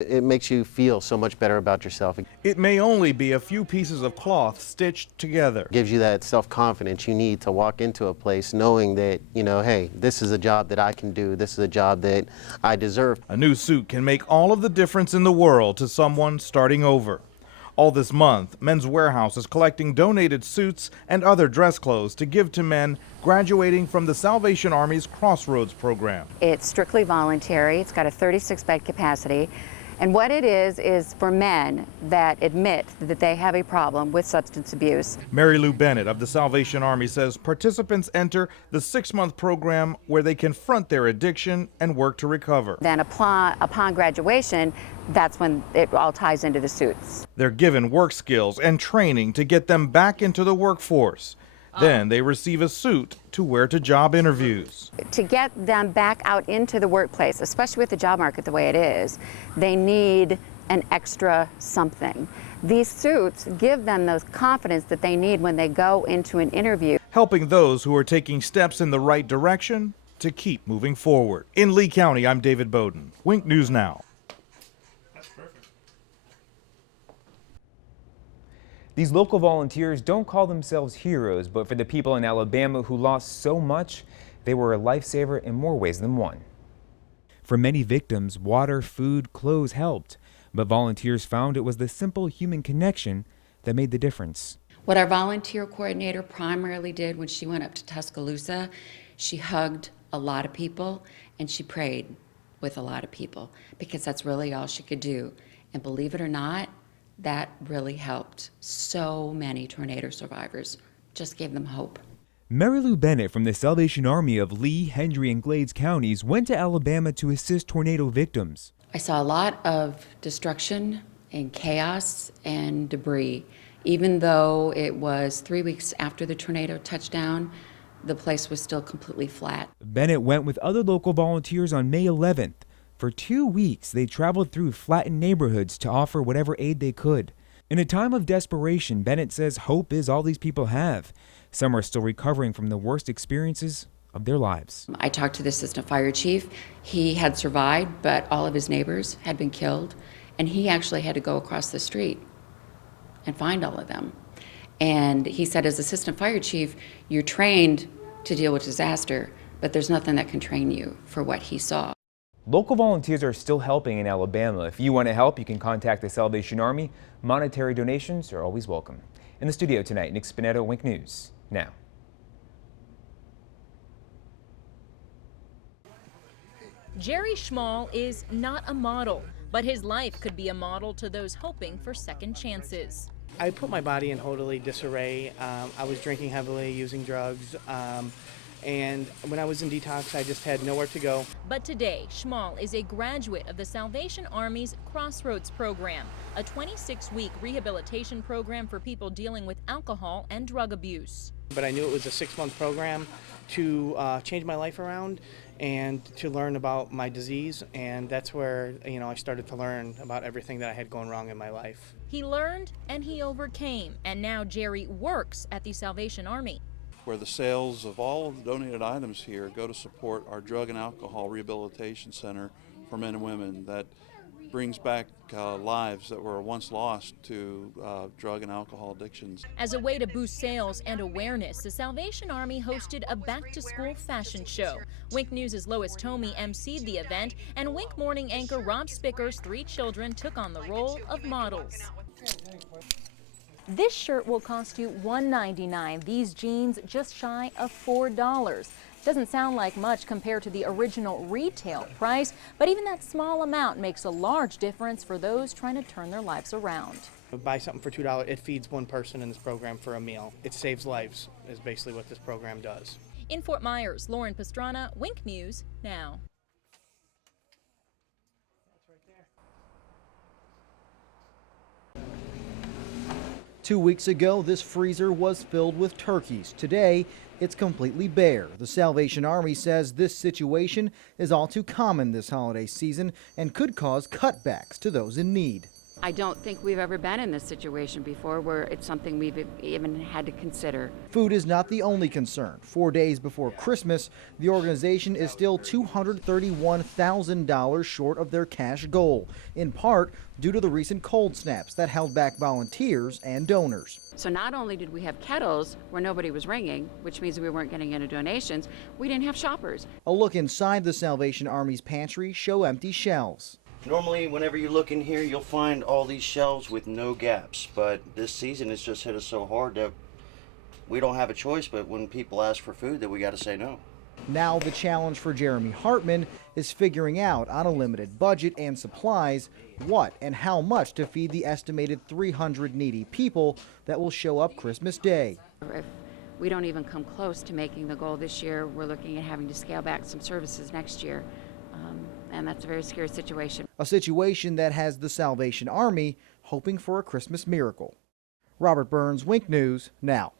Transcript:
It makes you feel so much better about yourself. It may only be a few pieces of cloth stitched together. It gives you that self-confidence you need to walk into a place knowing that, hey, this is a job that I can do. This is a job that I deserve. A new suit can make all of the difference in the world to someone starting over. All this month, Men's Wearhouse is collecting donated suits and other dress clothes to give to men graduating from the Salvation Army's Crossroads program. It's strictly voluntary. It's got a 36-bed capacity. And what it is for men that admit that they have a problem with substance abuse. Mary Lou Bennett of the Salvation Army says participants enter the 6-month program where they confront their addiction and work to recover. Then upon graduation, that's when it all ties into the suits. They're given work skills and training to get them back into the workforce. Then they receive a suit to wear to job interviews. To get them back out into the workplace, especially with the job market the way it is, they need an extra something. These suits give them those confidence that they need when they go into an interview. Helping those who are taking steps in the right direction to keep moving forward. In Lee County, I'm David Bowden. Wink News Now. These local volunteers don't call themselves heroes, but for the people in Alabama who lost so much, they were a lifesaver in more ways than one. For many victims, water, food, clothes helped, but volunteers found it was the simple human connection that made the difference. What our volunteer coordinator primarily did when she went up to Tuscaloosa, she hugged a lot of people and she prayed with a lot of people because that's really all she could do. And believe it or not, that really helped so many tornado survivors, just gave them hope. Mary Lou Bennett from the Salvation Army of Lee, Hendry, and Glades counties went to Alabama to assist tornado victims. I saw a lot of destruction and chaos and debris. Even though it was 3 weeks after the tornado touched down, the place was still completely flat. Bennett went with other local volunteers on May 11th. For 2 weeks, they traveled through flattened neighborhoods to offer whatever aid they could. In a time of desperation, Bennett says hope is all these people have. Some are still recovering from the worst experiences of their lives. I talked to the assistant fire chief. He had survived, but all of his neighbors had been killed, and he actually had to go across the street and find all of them. And he said, as assistant fire chief, you're trained to deal with disaster, but there's nothing that can train you for what he saw. Local volunteers are still helping in Alabama. If you want to help, you can contact the Salvation Army. Monetary donations are always welcome. In the studio tonight, Nick Spinetto, Wink News Now. Jerry Schmall is not a model, but his life could be a model to those hoping for second chances. I put my body in totally disarray. I was drinking heavily, using drugs. And when I was in detox, I just had nowhere to go. But today, Schmall is a graduate of the Salvation Army's Crossroads program, a 26-week rehabilitation program for people dealing with alcohol and drug abuse. But I knew it was a 6-month program to change my life around and to learn about my disease. And that's where, I started to learn about everything that I had going wrong in my life. He learned and he overcame, and now Jerry works at the Salvation Army, where the sales of all of the donated items here go to support our drug and alcohol rehabilitation center for men and women that brings back lives that were once lost to drug and alcohol addictions. As a way to boost sales and awareness, the Salvation Army hosted a back-to-school fashion show. Wink News' Lois Tomey emceed the event, and Wink morning anchor Rob Spicker's 3 children took on the role of models. This shirt will cost you $1.99. These jeans just shy of $4. Doesn't sound like much compared to the original retail price, but even that small amount makes a large difference for those trying to turn their lives around. Buy something for $2, it feeds one person in this program for a meal. It saves lives, is basically what this program does. In Fort Myers, Lauren Pastrana, Wink News Now. 2 weeks ago, this freezer was filled with turkeys. Today, it's completely bare. The Salvation Army says this situation is all too common this holiday season and could cause cutbacks to those in need. I don't think we've ever been in this situation before where it's something we've even had to consider. Food is not the only concern. 4 days before Christmas, the organization is still $231,000 short of their cash goal, in part due to the recent cold snaps that held back volunteers and donors. So not only did we have kettles where nobody was ringing, which means we weren't getting any donations, we didn't have shoppers. A look inside the Salvation Army's pantry show empty shelves. Normally, whenever you look in here, you'll find all these shelves with no gaps, but this season it's just hit us so hard that we don't have a choice, but when people ask for food, that we got to say no. Now the challenge for Jeremy Hartman is figuring out, on a limited budget and supplies, what and how much to feed the estimated 300 needy people that will show up Christmas Day. If we don't even come close to making the goal this year, we're looking at having to scale back some services next year. And that's a very scary situation. A situation that has the Salvation Army hoping for a Christmas miracle. Robert Burns, Wink News, now.